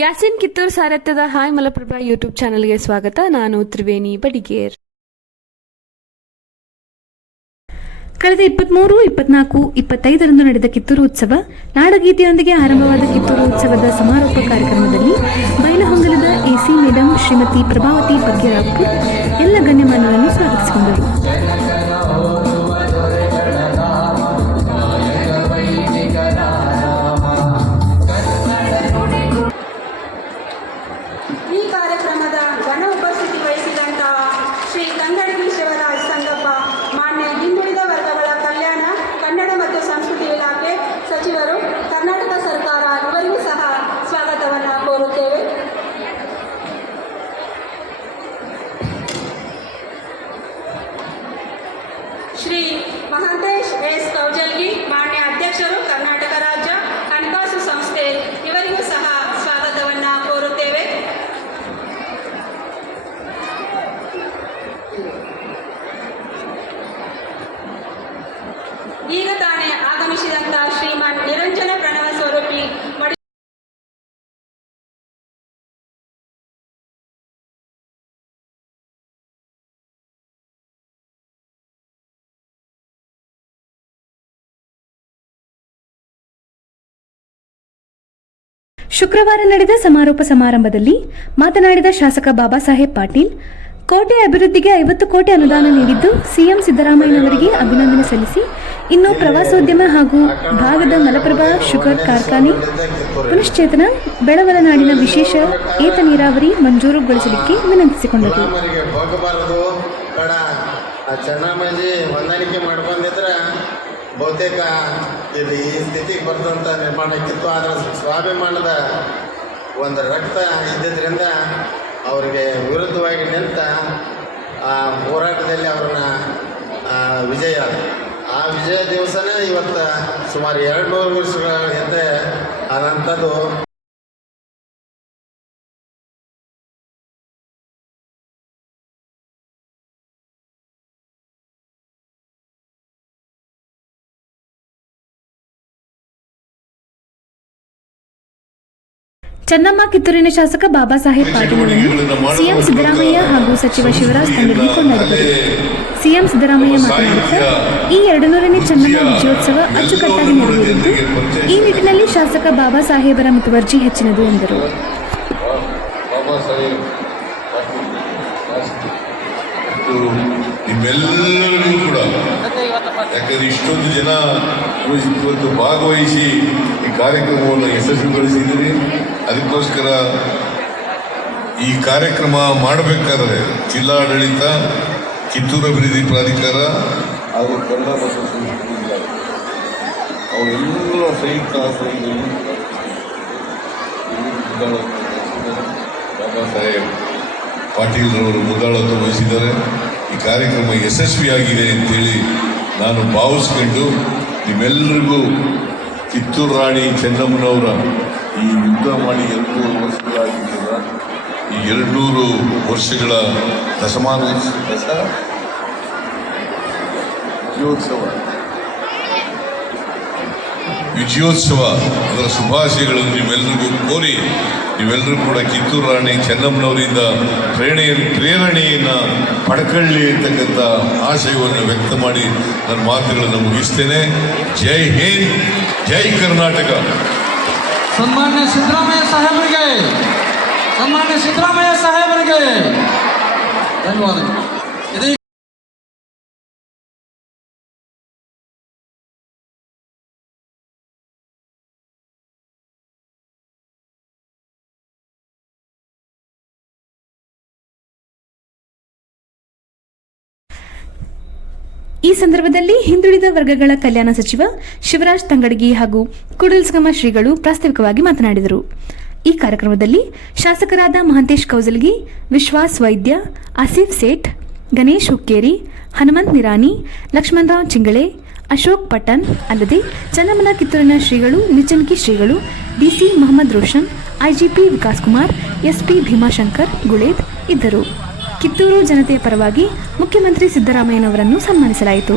ಯಾಸಿನ್ ಕಿತ್ತೂರ್ ಸಾರಥ್ಯದ hi Malaprabha YouTube ಚಾನೆಲ್ಗೆ ಸ್ವಾಗತ. ನಾನು ತ್ರಿವೇಣಿ ಬಡಿಗೇರ್ ಕಳೆದ ಇಪ್ಪತ್ಮೂರು, ಇಪ್ಪತ್ನಾಲ್ಕು, ಇಪ್ಪತ್ತೈದರಂದು ನಡೆದ ಕಿತ್ತೂರು ಉತ್ಸವ, ನಾಡಗೀತೆಯೊಂದಿಗೆ ಆರಂಭವಾದ ಕಿತ್ತೂರು ಉತ್ಸವದ ಸಮಾರೋಪ ಕಾರ್ಯಕ್ರಮದಲ್ಲಿ ಬೈಲಹೊಂಗಲದ ಎಸಿ ಮೇಡಂ ಶ್ರೀಮತಿ ಪ್ರಭಾವತಿ ಬಗ್ಗೆರಾಪುರ್ ಎಲ್ಲ ಗಣ್ಯಮಾನ್ಯರನ್ನು ಸ್ವಾಗತಿಸಿಕೊಂಡರು. ಶ್ರೀ ಮಹಾಂತೇಶ್ ಎಸ್ ಕೌಜಲ್ಗಿ ಮಾನ್ಯ ಅಧ್ಯಕ್ಷರು ಕರ್ನಾಟಕ ರಾಜ್ಯ ಹಣಕಾಸು ಸಂಸ್ಥೆ ಇವರಿಗೂ ಶುಕ್ರವಾರ ನಡೆದ ಸಮಾರೋಪ ಸಮಾರಂಭದಲ್ಲಿ ಮಾತನಾಡಿದ ಶಾಸಕ ಬಾಬಾ ಸಾಹೇಬ್ ಪಾಟೀಲ್, ಕೋಟೆ ಅಭಿವೃದ್ಧಿಗೆ ಐವತ್ತು ಕೋಟಿ ಅನುದಾನ ನೀಡಿದ್ದು ಸಿಎಂ ಸಿದ್ದರಾಮಯ್ಯನವರಿಗೆ ಅಭಿನಂದನೆ ಸಲ್ಲಿಸಿ, ಇನ್ನು ಪ್ರವಾಸೋದ್ಯಮ ಹಾಗೂ ಭಾಗದ ಮಲಪ್ರಭಾ ಶುಗರ್ ಕಾರ್ಖಾನೆ, ಪುನಶ್ಚೇತನ ಬೆಳವಲನಾಡಿನ ವಿಶೇಷ ಏತ ನೀರಾವರಿ ಮಂಜೂರುಗೊಳಿಸಲಿಕ್ಕೆ ವಿನಂತಿಸಿಕೊಂಡರು. ಬಹುತೇಕ ಇಲ್ಲಿ ಈ ಸ್ಥಿತಿಗೆ ಬರೆದಂಥ ನಿರ್ಮಾಣ ಆಗಿತ್ತು ಅದರ ಸ್ವಾಭಿಮಾನದ ಒಂದು ರಕ್ತ ಇದ್ದಿದ್ದರಿಂದ ಅವರಿಗೆ ವಿರುದ್ಧವಾಗಿ ನಿಂತ ಆ ಹೋರಾಟದಲ್ಲಿ ಅವ್ರನ್ನ ವಿಜಯ. ಆ ವಿಜಯ ದಿವಸನೇ ಇವತ್ತು ಸುಮಾರು ಎರಡು ನೂರು ವರ್ಷಗಳ ಹಿಂದೆ ಆದಂಥದ್ದು ಚೆನ್ನಮ್ಮ ಕಿತ್ತೂರಿನ ಶಾಸಕ ಬಾಬಾ ಸಾಹೇಬ್ ಪಾಟೀಲ್ ಅವರನ್ನು ಸಿಎಂ ಸಿದ್ದರಾಮಯ್ಯ ಹಾಗೂ ಸಚಿವ ಶಿವರಾಜ್ ತಂಡದಲ್ಲಿ ಕೊಂಡಾಡಿದರು ಸಿಎಂ ಸಿದ್ದರಾಮಯ್ಯ ಮಾತನಾಡುತ್ತಾ ಈ ಎರಡು ನೂರನೇ ಚನ್ನಮ್ಮ ವಿಜಯೋತ್ಸವ ಅಚ್ಚುಕಟ್ಟಾಗಿ ನಡೆಯಲಿದ್ದು ಈ ನಿಟ್ಟಿನಲ್ಲಿ ಶಾಸಕ ಬಾಬಾ ಸಾಹೇಬರ ಮುತುವರ್ಜಿ ಹೆಚ್ಚಿನದು ಎಂದರು. ಬಾಬಾ ಸಾಹೇಬ್ ನಿಮ್ಮೆಲ್ಲರಿಗೂ ಕೂಡ. ಯಾಕಂದ್ರೆ ಇಷ್ಟೊಂದು ಜನ ಇವತ್ತು ಭಾಗವಹಿಸಿ ಈ ಕಾರ್ಯಕ್ರಮವನ್ನು ಯಶಸ್ವಿಗೊಳಿಸಿದ್ದೀರಿ. ಅದಕ್ಕೋಸ್ಕರ ಈ ಕಾರ್ಯಕ್ರಮ ಮಾಡಬೇಕಾದ್ರೆ ಜಿಲ್ಲಾಡಳಿತ, ಕಿತ್ತೂರು ಅಭಿವೃದ್ಧಿ ಪ್ರಾಧಿಕಾರ ಹಾಗೂ ಕನ್ನಡ ಮತ್ತು ಅವರೆಲ್ಲರ ಸಂಯುಕ್ತ ಆಶ್ರಯದಲ್ಲಿ ಬಾಬಾ ಸಾಹೇಬ್ ಪಾಟೀಲ್ರವರು ಮುಂದಾಳತ್ವ ವಹಿಸಿದ್ದಾರೆ. ಕಾರ್ಯಕ್ರಮ ಯಶಸ್ವಿಯಾಗಿದೆ ಅಂತೇಳಿ ನಾನು ಭಾವಿಸ್ಕೊಂಡು ನಿಮ್ಮೆಲ್ಲರಿಗೂ ಕಿತ್ತೂರು ರಾಣಿ ಚೆನ್ನಮ್ಮನವರ ಈ ಯುದ್ಧ ಮಾಡಿ ಎರಡು ವರ್ಷಗಳಾಗಿದ್ದಲ್ಲ ಈ ಎರಡುನೂರು ವರ್ಷಗಳ ದಶಮಾನ ವಿಜಯೋತ್ಸವ. ವಿಜಯೋತ್ಸವ ಅದರ ಶುಭಾಶಯಗಳನ್ನು ನಿಮ್ಮೆಲ್ಲರಿಗೂ ಕೋರಿ ನೀವೆಲ್ಲರೂ ಕೂಡ ಕಿತ್ತೂರು ರಾಣಿ ಚೆನ್ನಮ್ಮನವರಿಂದ ಪ್ರೇರಣೆಯ ಪ್ರೇರಣೆಯನ್ನು ಪಡ್ಕೊಳ್ಳಿ ಅಂತಕ್ಕಂಥ ಆಶಯವನ್ನು ವ್ಯಕ್ತ ಮಾಡಿ ನನ್ನ ಮಾತುಗಳನ್ನು ಮುಗಿಸ್ತೇನೆ. ಜೈ ಹಿಂದ್, ಜೈ ಕರ್ನಾಟಕ. ಸನ್ಮಾನ್ಯ ಸಿದ್ದರಾಮಯ್ಯ ಸಾಹೇಬರಿಗೆ, ಸನ್ಮಾನ್ಯ ಸಿದ್ದರಾಮಯ್ಯ ಸಾಹೇಬರಿಗೆ ಧನ್ಯವಾದಗಳು. ಈ ಸಂದರ್ಭದಲ್ಲಿ ಹಿಂದುಳಿದ ವರ್ಗಗಳ ಕಲ್ಯಾಣ ಸಚಿವ ಶಿವರಾಜ್ ತಂಗಡಗಿ ಹಾಗೂ ಕುಡಲ್ಸಗಮ ಶ್ರೀಗಳು ಪ್ರಾಸ್ತಾವಿಕವಾಗಿ ಮಾತನಾಡಿದರು. ಈ ಕಾರ್ಯಕ್ರಮದಲ್ಲಿ ಶಾಸಕರಾದ ಮಹಂತೇಶ್ ಕೌಜಲ್ಗಿ ವಿಶ್ವಾಸ್ ವೈದ್ಯ, ಆಸಿಫ್ ಸೇಠ್, ಗಣೇಶ್ ಹುಕ್ಕೇರಿ, ಹನುಮಂತ್ ನಿರಾನಿ ಲಕ್ಷ್ಮಣರಾವ್ ಚಿಂಗಳೆ, ಅಶೋಕ್ ಪಟನ್ ಅಲ್ಲದೆ ಚನ್ನಮನ ಕಿತ್ತೂರಿನ ಶ್ರೀಗಳು ನಿಚನ್ಕಿ ಶ್ರೀಗಳು, DC Mohammed Roshan, IGP Vikas Kumar, SP Bhimashankar, Guled ಇದ್ದರು. ಕಿತ್ತೂರು ಜನತೆಯ ಪರವಾಗಿ ಮುಖ್ಯಮಂತ್ರಿ ಸಿದ್ದರಾಮಯ್ಯನವರನ್ನು ಸನ್ಮಾನಿಸಲಾಯಿತು.